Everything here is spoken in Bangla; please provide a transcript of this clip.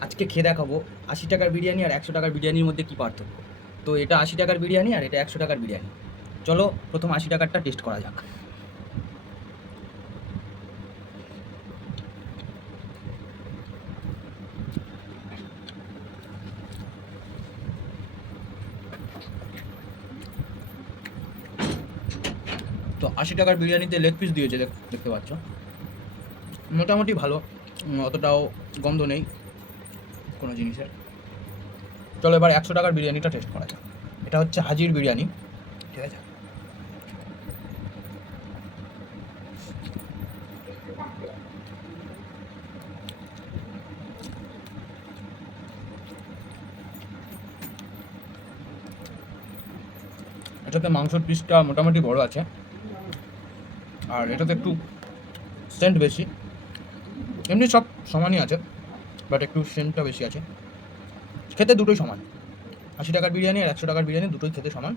আজকে খেয়ে দেখাবো। আশি টাকার বিরিয়ানি আর একশো টাকার বিরিয়ানির মধ্যে কী পার্থক্য? তো এটা আশি টাকার বিরিয়ানি আর এটা একশো টাকার বিরিয়ানি। চলো, প্রথম আশি টাকারটা টেস্ট করা যাক। তো আশি টাকার বিরিয়ানিতে লেগ পিস দিয়েছে, দেখ- দেখতে পাচ্ছ। মোটামুটি ভালো অতটাও গন্ধ নেই। কোনো জিনিসের। চলো এবার একশো টাকার বিরিয়ানিটা টেস্ট করা যাক। এটা হচ্ছে হাজির বিরিয়ানি। ঠিক আছে? এটাতে মাংসর পিসটা মোটামুটি বড় আছে। আর এটাতে একটু সেন্ট বেশি। এমনি সব সমানই আছে। বাট একটু সেন্টটা বেশি আছে। খেতে দুটোই সমান। আশি টাকার বিরিয়ানি আর একশো টাকার বিরিয়ানি দুটোই খেতে সমান।